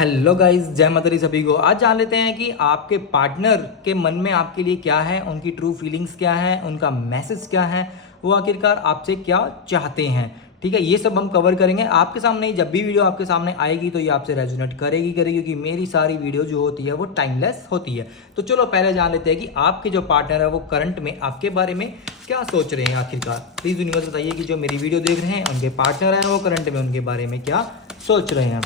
Hello guys, जय माता दी सभी को। आज जान लेते हैं कि आपके पार्टनर के मन में आपके लिए क्या है, उनकी ट्रू फीलिंग्स क्या है, उनका मैसेज क्या है, वो आखिरकार आपसे क्या चाहते हैं। ठीक है, ये सब हम कवर करेंगे आपके सामने ही। जब भी वीडियो आपके सामने आएगी तो ये आपसे रेजोनेट करेगी क्योंकि मेरी सारी वीडियो जो होती है वो टाइमलेस होती है। तो चलो पहले जान लेते हैं कि आपके जो पार्टनर है वो करंट में आपके बारे में क्या सोच रहे हैं। आखिरकार प्लीज़ यूनिवर्स बताइए कि जो मेरी वीडियो देख रहे हैं उनके पार्टनर हैं वो करंट में उनके बारे में क्या सोच रहे हैं।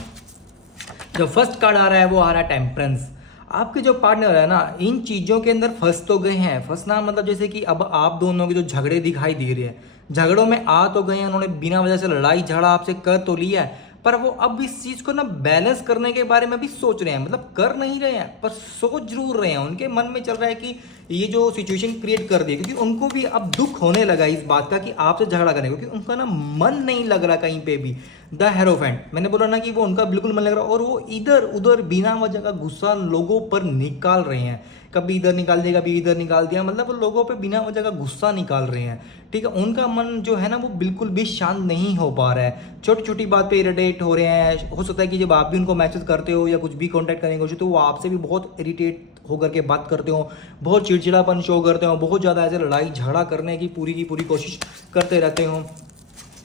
जो फर्स्ट कार्ड आ रहा है वो आ रहा है टेम्परेंस। आपके जो पार्टनर है ना, इन चीज़ों के अंदर फंस तो गए हैं। फंसना मतलब जैसे कि अब आप दोनों के जो झगड़े दिखाई दे रहे हैं, झगड़ों में आ तो गए हैं, उन्होंने बिना वजह से लड़ाई झगड़ा आपसे कर तो लिया है, पर वो अब इस चीज़ को ना बैलेंस करने के बारे में भी सोच रहे हैं। मतलब कर नहीं रहे हैं पर सोच जरूर रहे हैं। उनके मन में चल रहा है कि ये जो सिचुएशन क्रिएट कर दी, क्योंकि उनको भी अब दुख होने लगा इस बात का कि आपसे झगड़ा करें, क्योंकि उनका ना मन नहीं लग रहा कहीं पे भी। द हेरोफेंट, मैंने बोला ना कि वो उनका बिल्कुल मन लग रहा, और वो इधर उधर बिना वजह का गुस्सा लोगों पर निकाल रहे हैं। कभी इधर निकाल दिया, कभी इधर निकाल दिया, मतलब वो लोगों पे बिना वजह का गुस्सा निकाल रहे हैं। ठीक है, उनका मन जो है ना वो बिल्कुल भी शांत नहीं हो पा रहा है। छोटी छोटी बात पे इरिटेट हो रहे हैं। हो सकता है कि जब आप भी उनको मैसेज करते हो या कुछ भी कॉन्टैक्ट करने की कोशिश, तो वो आपसे भी बहुत इरिटेट होकर के बात करते हो, बहुत चिड़चिड़ापन शो करते हो, बहुत ज़्यादा ऐसे लड़ाई झगड़ा करने की पूरी कोशिश करते रहते हो।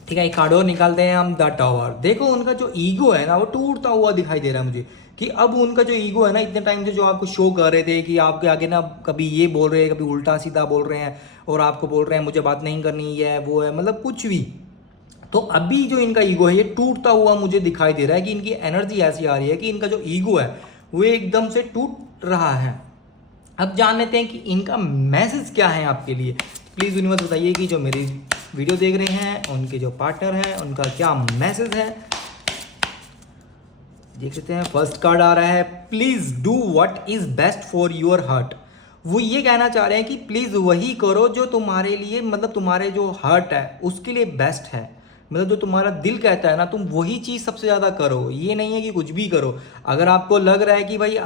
ठीक है, एक कार्ड और निकालते हैं हम, द टावर। देखो उनका जो ईगो है ना वो टूटता हुआ दिखाई दे रहा है मुझे, कि अब उनका जो ईगो है ना, इतने टाइम से जो आपको शो कर रहे थे कि आपके आगे ना कभी ये बोल रहे हैं, कभी उल्टा सीधा बोल रहे हैं, और आपको बोल रहे हैं मुझे बात नहीं करनी है, वो है, मतलब कुछ भी। तो अभी जो इनका ईगो है ये टूटता हुआ मुझे दिखाई दे रहा है, कि इनकी एनर्जी ऐसी आ रही है कि इनका जो ईगो है वो एकदम से टूट रहा है। अब जान लेते हैं कि इनका मैसेज क्या है आपके लिए। प्लीज़ यूनिवर्स बताइए कि जो मेरी वीडियो देख रहे हैं उनके जो पार्टनर हैं उनका क्या मैसेज है। देख सकते हैं फर्स्ट कार्ड आ रहा है, please do what is best for your heart. वो ये कहना चाह रहे हैं कि प्लीज वही करो जो तुम्हारे लिए, मतलब तुम्हारे जो हार्ट है उसके लिए बेस्ट है। मतलब जो तुम्हारा दिल कहता है ना, तुम वही चीज़ सबसे ज़्यादा करो। ये नहीं है कि कुछ भी करो। अगर आपको लग रहा है कि भाई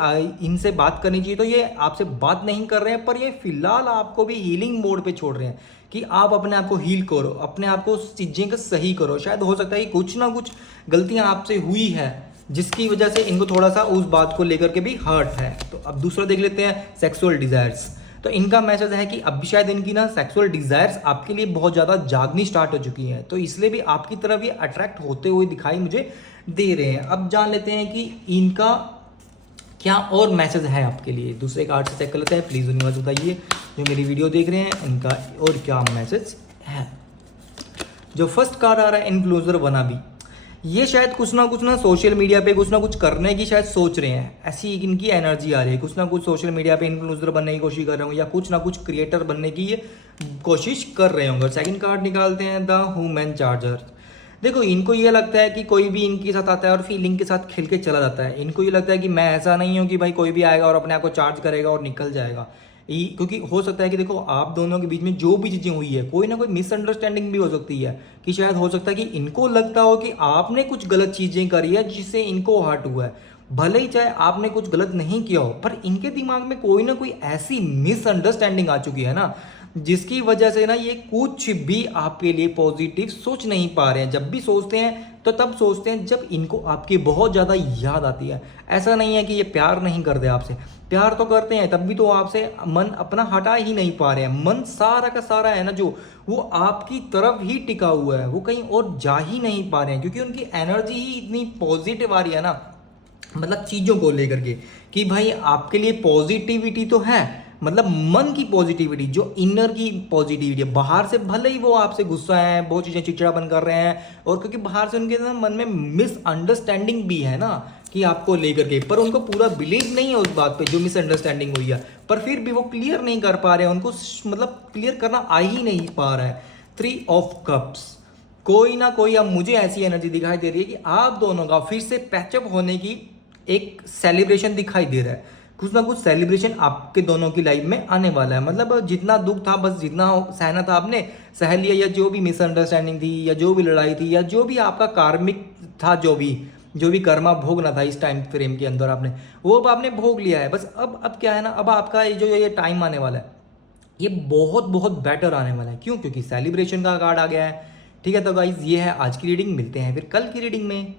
इनसे बात करनी चाहिए, तो ये आपसे बात नहीं कर रहे हैं, पर ये फिलहाल आपको भी हीलिंग मोड पे छोड़ रहे हैं कि आप अपने आप को हील करो, अपने आप को चीज़ें का सही करो। शायद हो सकता है कि कुछ ना कुछ गलतियां आपसे हुई है जिसकी वजह से इनको थोड़ा सा उस बात को लेकर के भी हर्ट है। तो अब दूसरा देख लेते हैं, सेक्सुअल डिजायर्स। तो इनका मैसेज है कि अब भी शायद इनकी ना सेक्सुअल डिजायर्स आपके लिए बहुत ज़्यादा जागनी स्टार्ट हो चुकी हैं, तो इसलिए भी आपकी तरफ ये अट्रैक्ट होते हुए दिखाई मुझे दे रहे हैं। अब जान लेते हैं कि इनका क्या और मैसेज है आपके लिए। दूसरे कार्ड से चेक कर लेते हैं। प्लीज़ यूनिवर्स बताइए जो मेरी वीडियो देख रहे हैं उनका और क्या मैसेज है। जो फर्स्ट कार्ड आ रहा है, इन्फ्लुएंसर बना भी, ये शायद कुछ ना सोशल मीडिया पे कुछ ना कुछ करने की शायद सोच रहे हैं। ऐसी इनकी एनर्जी आ रही है, कुछ ना कुछ सोशल मीडिया पे इन्फ्लुएंसर बनने की कोशिश कर रहे होंगे, या कुछ ना कुछ क्रिएटर बनने की ये कोशिश कर रहे होंगे। सेकंड कार्ड निकालते हैं, द ह्यूमन चार्जर। देखो इनको ये लगता है कि कोई भी इनके साथ आता है और फीलिंग के साथ खेल के चला जाता है। इनको ये लगता है कि मैं ऐसा नहीं हूँ कि भाई कोई भी आएगा और अपने आप को चार्ज करेगा और निकल जाएगा। क्योंकि हो सकता है कि देखो आप दोनों के बीच में जो भी चीज़ें हुई है, कोई ना कोई मिसअंडरस्टैंडिंग भी हो सकती है, कि शायद हो सकता है कि इनको लगता हो कि आपने कुछ गलत चीज़ें करी है जिससे इनको हर्ट हुआ है। भले ही चाहे आपने कुछ गलत नहीं किया हो, पर इनके दिमाग में कोई ना कोई ऐसी मिसअंडरस्टैंडिंग आ चुकी है ना, जिसकी वजह से ना ये कुछ भी आपके लिए पॉजिटिव सोच नहीं पा रहे हैं। जब भी सोचते हैं तो तब सोचते हैं जब इनको आपकी बहुत ज़्यादा याद आती है। ऐसा नहीं है कि ये प्यार नहीं करते आपसे, प्यार तो करते हैं, तब भी तो आपसे मन अपना हटा ही नहीं पा रहे हैं। मन सारा का सारा है ना जो, वो आपकी तरफ ही टिका हुआ है, वो कहीं और जा ही नहीं पा रहे हैं, क्योंकि उनकी एनर्जी ही इतनी पॉजिटिव आ रही है ना, मतलब चीज़ों को लेकर के, कि भाई आपके लिए पॉजिटिविटी तो है, मतलब मन की पॉजिटिविटी, जो इनर की पॉजिटिविटी है। बाहर से भले ही वो आपसे गुस्सा है, बहुत चीज़ें चिड़चिड़ापन कर रहे हैं, और क्योंकि बाहर से उनके ना मन में मिसअंडरस्टैंडिंग भी है ना कि आपको लेकर के, पर उनको पूरा बिलीव नहीं है उस बात पे जो मिसअंडरस्टैंडिंग हुई है, पर फिर भी वो क्लियर नहीं कर पा रहे हैं, उनको मतलब क्लियर करना आ ही नहीं पा रहा है। 3 ऑफ कप्स, कोई ना कोई अब मुझे ऐसी एनर्जी दिखाई दे रही है कि आप दोनों का फिर से पैचअप होने की एक सेलिब्रेशन दिखाई दे रहा है। कुछ ना कुछ सेलिब्रेशन आपके दोनों की लाइफ में आने वाला है। मतलब जितना दुख था, बस जितना सहना था आपने सह लिया, या जो भी मिसअंडरस्टैंडिंग थी, या जो भी लड़ाई थी, या जो भी आपका कार्मिक था, जो भी कर्मा भोगना था इस टाइम फ्रेम के अंदर आपने, वो अब आपने भोग लिया है। बस अब क्या है ना, अब आपका ये टाइम आने वाला है, ये बहुत बहुत बेटर आने वाला है। क्यों? क्योंकि सेलिब्रेशन का कार्ड आ गया है। ठीक है, तो गाइज ये है आज की रीडिंग। मिलते हैं फिर कल की रीडिंग में।